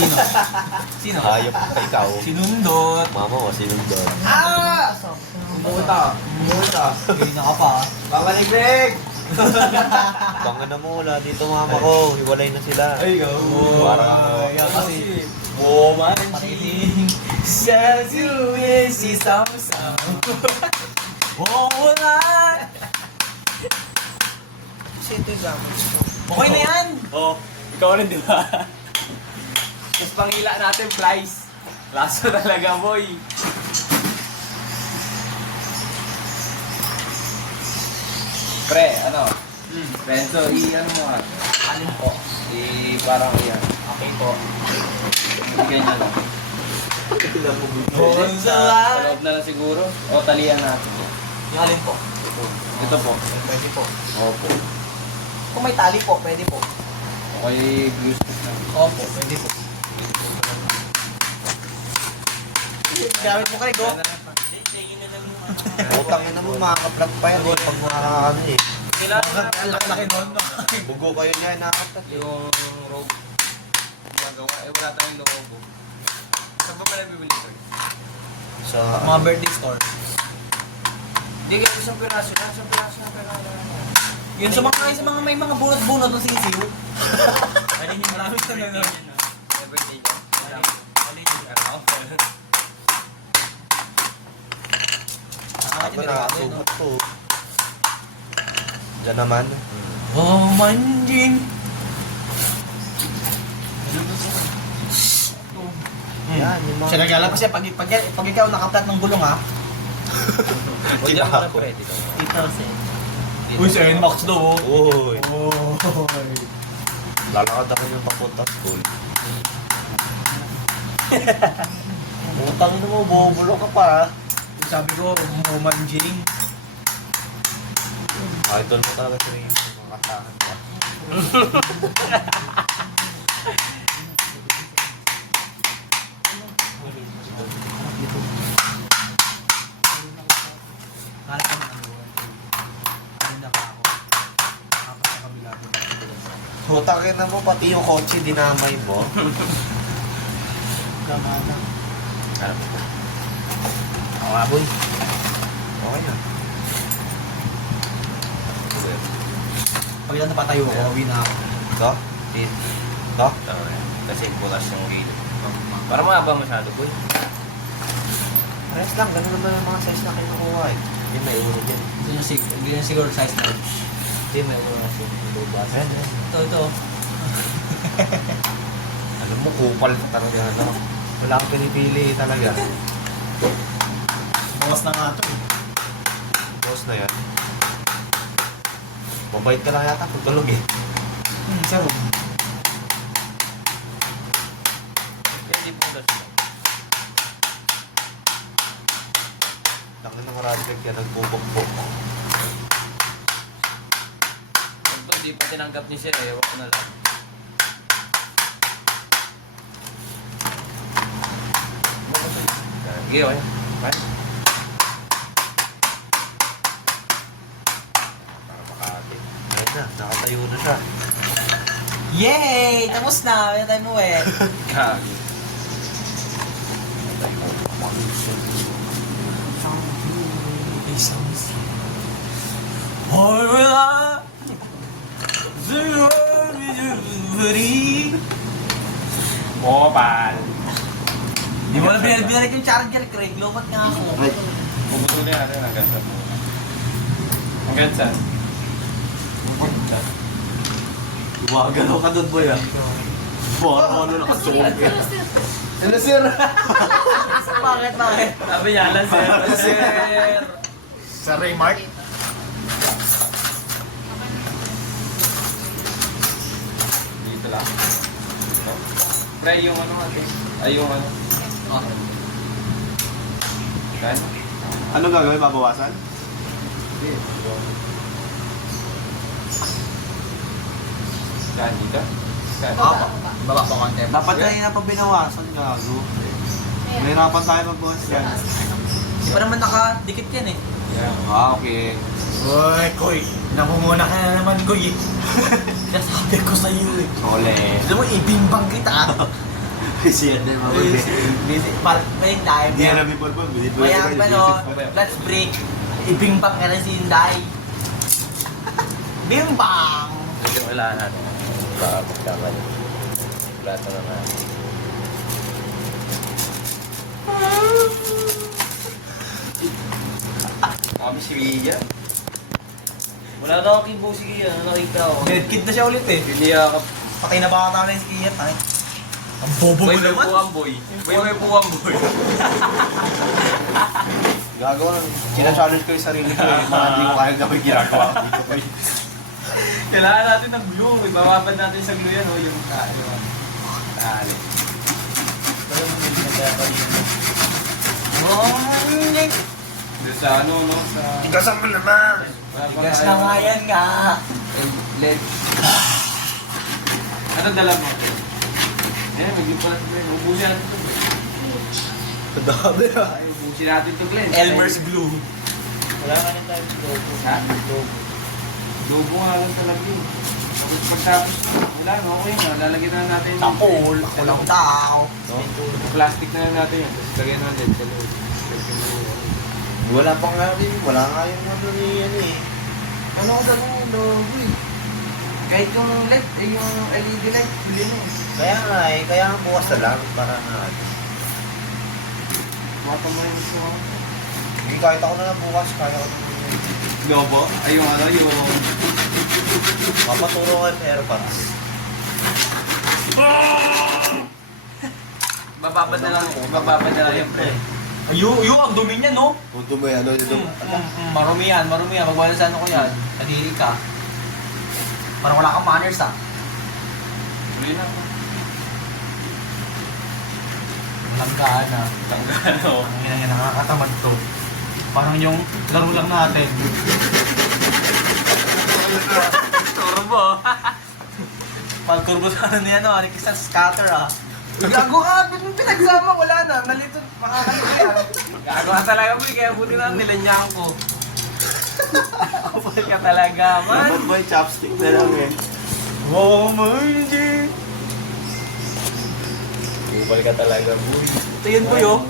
Sino? Sino? Hayop ka ikaw. Sinundot. Mama mo, sinundot. Ah! Umuta. Ganyan ka pa. Babalik-lik! Banga na mo, wala dito mama ko. Hiwalay na sila. Ay, go. Parang Kasi, Woman pakiling sa tuwin si Samsam. Wala! Kasi ito yung gamit. Okay na yan! Oh, ikaw rin, di ba? Mas pangila natin, flies. Laso talaga, boy. Pre, ano? Renzo, ano mo nga? Alin po? Parang iyan. Okay po. Bigay na lang. Bon Sa sa loob na lang siguro. O, talian natin. Yung alin po? Ito po. Pwede po. Opo. Kung may tali po, pwede po. Okay, blue stick na. Opo, pwede po. Gamit mo kay Go. utang na mo, makaka-vlog pa yan eh. Pag mga ano eh. Ang laki nun. Bugo kayo niya, nakakatat eh. Yung robe. Gagawa. Wala tayong logo. Saan ba pala bibili ito? Sa Mga birthday store. Hindi kayo isang piraso na. Isang piraso na piraso. Yun sa mga may mga bunot-bunot ng sisiw. Marami sa ganun. Everyday ka. ako nakasukat to. Diyan naman. Oh, manjin. Yan, yung mga... Siya naglalabas siya. Pag ikaw nakaplat ng gulong ha. Di ba ako? Dito si. Uy, si NMAX daw oh. Uy, Oy. lalakad ako yung papunta school. Utang na mo, bubulo ka pa. Sabi ko, manjing. Idol mo talaga ito yung mga katahan pa. Kahit ang ano. Ano na pa ako. Tapos sa kabila ko. Utakin na mo, pati yung kotse dinamay mo. Gamana. Oo nga, boy. Okay na. Pag yan napatayo ko, uwi na ako. Ito? Ito? Kasi bukas yung gate. Para mahaba masyado, boy. Rest lang, ganun naman yung mga size na kinukuha eh. Hindi may ulo din. Hindi na siguro size large. Hindi may ulo na siya. Ito. Alam mo, kupal ka talaga. Ano? Wala kang pinipili talaga. Bawas na nga ito eh. Boss na yan. Mabait ka lang yata kung tulog eh. Sir. Hindi po ulas lang. Tangin ng radicate yan, nagbubok-bok. Ito, hindi pa tinanggap ni Sir. Ewan ko na lang. Sige, okay. Bye. Makakati. Ayun na, nakatayo na siya. Yay! Tapos na. May tayo mo eh. Gagi. Mobile. Di mo na binalik yung charger, Craig. Lobat nga ako. Bubuto na yan. Hanggang saan mo. Hanggang saan? Gumagalaw ka doon, boy ah. Parang ano nakasuot eh. Ano, Sir? Bakit? Sabi niya lang, Sir. Sir. Sa Raymart? Dito lang. Pre, yung ano natin. Ay, yung ano. Kan? Ano gagawin? Babawasan? Kan dito? Kan? Baba pa konti. Dapat kanina pa binawasan, gago. Mahirapan tayo magbawas yan. Di pa naman nakadikit yan eh. Yeah. Ah, okay. Uy, Koy. Namumuna ka na naman, Koy. Sabi ko sa iyo eh. Sole. Alam mo, ibimbang kita. Siya din Busy. May time. Hindi na before po. May ang ano, let's break. Ibimbang ka na si Inday. Bimbang! Ito wala natin. Baka magkamali. Plato na natin. Kami si Ria. Wala na akong kibo si Kia. Nakita ko. Medkid na siya ulit eh. Pili ka. Patay na ba ata na yung skier? Ay. Ang bobo mo Boy, may naman. buwang boy. Boy, may buwang boy. Gagawa lang. Sina-challenge ko yung sarili ko eh. Mga hindi ko kaya gawin ginagawa. Hindi ko kayo. Kailangan natin ng glue. Ibababad natin sa glue yan. Oh, yung tali. Doon sa ano, no? Sa... Tigasan mo naman! Tigas na nga yan nga. LED. Ano dala mo? Eh, mag-ipan. Ubusin natin ito. Dami ah. Ay, ubusin natin ito, Glenn. Elmer's glue. Wala ka na tayo logo. Ha? Logo nga lang sa lagi. Tapos pagtapos na, wala no, okay na. Lalagyan na natin yung Tapol. Walang tao. plastic na lang natin yun. Tapos lagyan natin sa loob. Wala pa nga rin. Wala nga yung ano ni ano eh. Ano ko sa logo eh? Kahit yung LED, yung LED light, huli na eh. Kaya nga eh. Kaya nga bukas na lang. Para nga. Mata mo rin gusto ko. Hindi kahit ako na lang bukas. Kaya ko na Lobo? Ay yung ano, yung... mapaturo ko yung airpods. Bababad na lang yung pre. Yung ang dumi niya, no? Punto mo yan. Ano yung Marumi yan. Magwala sa ano ko yan. Nadiri ka. Parang wala kang manners ah. Huli na ako. Langgaan ah. Tanggano. Ang ina nakakatamad to. Parang yung laro lang natin. Turbo. Pagkurbo sa ano niya, no? Anikisan scatter ah. Gago ka! Pinagsama, wala na. Nalito, makakalimutan yan. Gago ka talaga mo, kaya buti na nilanyakan ko. Kapal ka talaga, man. Naman boy, chopstick na lang eh. Oh my God! Kupal ka talaga, boy. Ito yun po yun.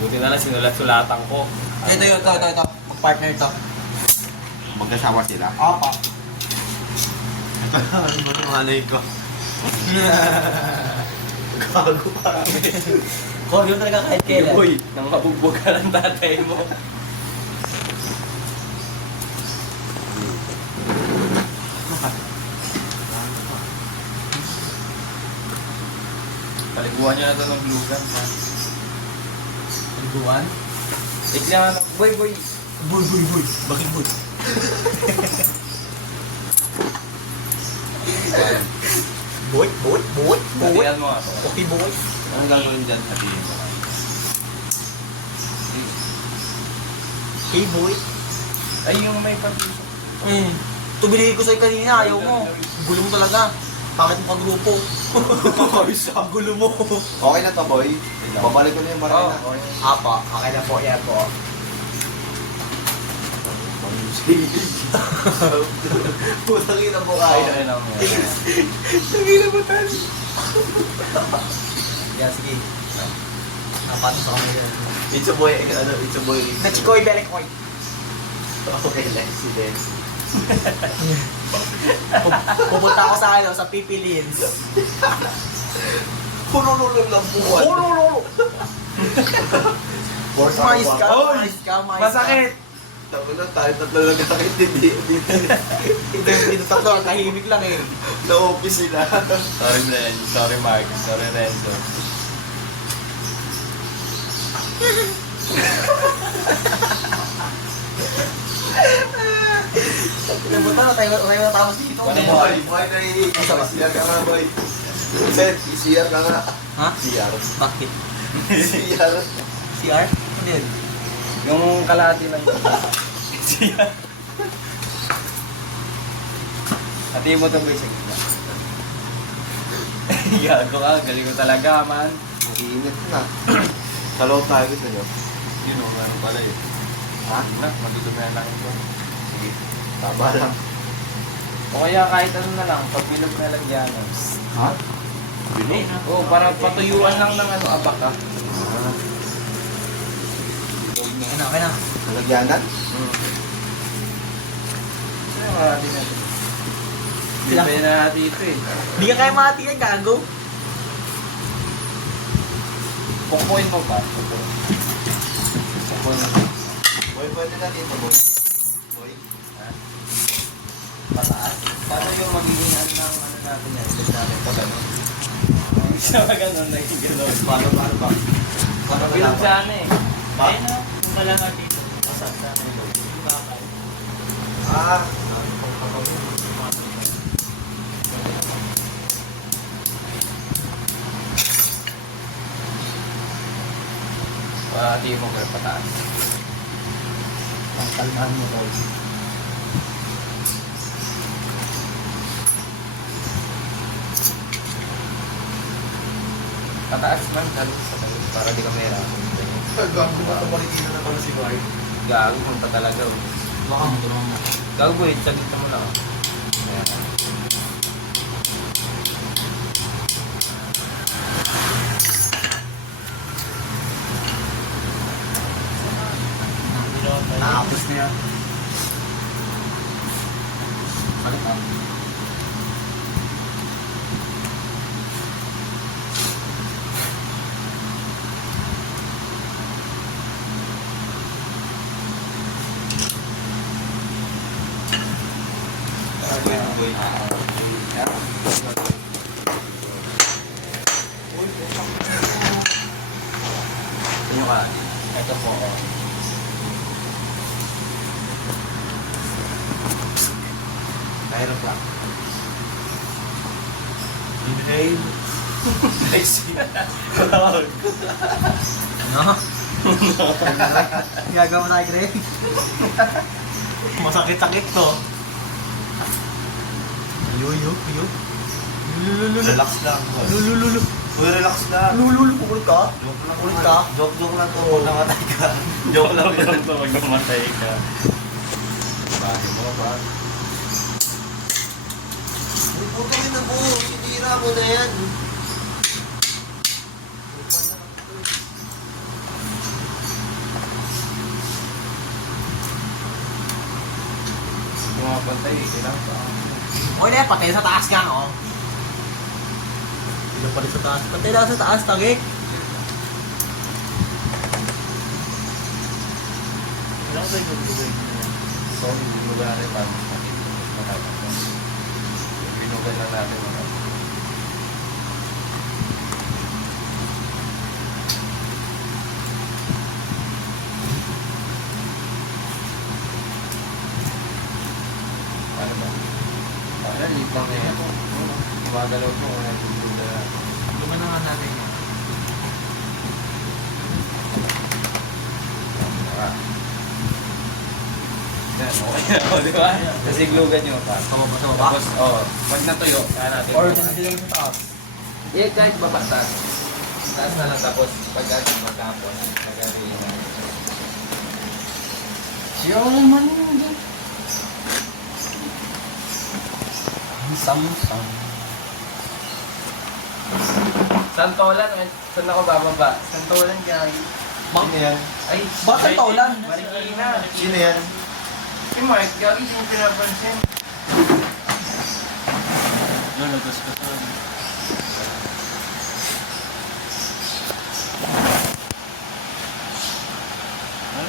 Buti na lang sinulat-sulatan ko. Ito. Mag-partner ito. Magkasama sila. Apa. Ano mo yung hanay ko? Gago pa. Core yun talaga kahit kailan. Boy, nang mabugbog ka ng tatay mo. Paliguan niyo na ito ng glue gun, ha? Pagduan? Tignan na, boy. Boy. Bakit boy? Boy. Hatihan mo ako. Okay boy. Anong gagawin dyan? Hatihin mo. Okay boy. Ay, yung may pag-isip. Ito binigay ko sa'yo kanina, ayaw mo. Gulo mo talaga. Bakit mo kagrupo? Ang gulo mo. Okay na to boy. Babalik ko na yung marami na. Apa, okay na po, yan po. Putang ina mo Ay, kaya. ay lang mo. Tangina mo tan. Yan, sige. Napato sa kamay yan. It's a boy, it's a boy. Nachikoy, belikoy. Okay, Lexi din. Pupunta ako sa ano, sa Pipilins. Pulululong lang buwan. Lolo. Force Mais ka, Oy! mais ka. Masakit! Tama na, tayo tatlo lang nakakit. Dito tatlo, tahimik lang eh. Na-office sila. Sorry, Ren. Sorry, Mark. Sorry, Renzo. Pumunta na, tayo natapos dito. Ano boy? Boy, CR ka nga boy. Seth, CR ka nga. Ha? CR. Bakit? CR. CR? Ano yun? Yung kalahati lang. Hati mo itong basic. Gago ka. Galing ko talaga, man. Init na. Sa loob tayo gusto nyo. Yun o, ano pala yun. Ha? Na, matutumihan lang ito. Sige. Tama lang. O kaya kahit ano na lang, pag bilog na lagyan. Ha? Bilog? Oo, para patuyuan lang ng ano, abaka. Okay na. Nalagyanan? Ano yung marami natin? Bibay na natin ito eh. Hindi ka kaya mati yan, gago. Pukpuin mo pa. Pukpuin mo. Boy, pwede na dito, boy. Boy. Ha? Pataas. Paano yung magiging ano natin yan? Ilip natin pag ano? Siya ba ganun na yung gano'n? Paano ba? Paano ba Bilog dapat? sa ano eh. Pa? Ayun na, kung malanga dito. Masak sa ano yun. Yung bakal. Ah. Pati mo kayo pataas. Ang kalmahan mo, tol. Pataas man, halos sa tayo. Para di ka mahirapan. Gago na ito, marikina na pala si Boy. Gago kung pa talaga. Oh. Baka mo, tulungan mo. Gago eh, saglit mo lang. Ayan. Tapos na yan. Ano pa? Boy. Ano ka? Ito po. Oh. Kahirap lang. Inhale. Nice. Ano? Gagawa na Greg. Masakit-sakit to. Yuyu. Relax lang, boy. Lulululu. Boy, relax lang. Lululu. Kukulit ka? Joke lang. Kulit ka? Joke lang to. Huwag namatay ka. Joke lang yun. Huwag mamatay ka. Bahay mo ba? Ay, puto yun ako. Sinira mo na yan. Pumapantay eh, kailangan pa. Okay na yan, patay sa taas ka, no? Hindi pa rin sa taas. Patay na sa taas, tagik. Kailangan ba yung bibigay niya? So, binugan natin para matapos. Binugan lang natin mga. Ano ba? Ayan, liit lang na yan. Gumagalaw ko kung ano yung binugan natin. Luman na nga natin yan. Yan, okay na ako, di ba? Kasi glugan nyo pa. Sa baba. Tapos, pag natuyo, kaya natin. Or dyan sa taas. Yeah, kahit baba taas. Taas na lang tapos pag maghapon, nag-ari na. Siya naman yun. Samsung. Santolan, saan ako bababa? Santolan kaya. Sino yan? Ay, Bakit Santolan? Marikina. Sino yan? Si Mark, gagi, hindi mo pinapansin. Lulagos ko to.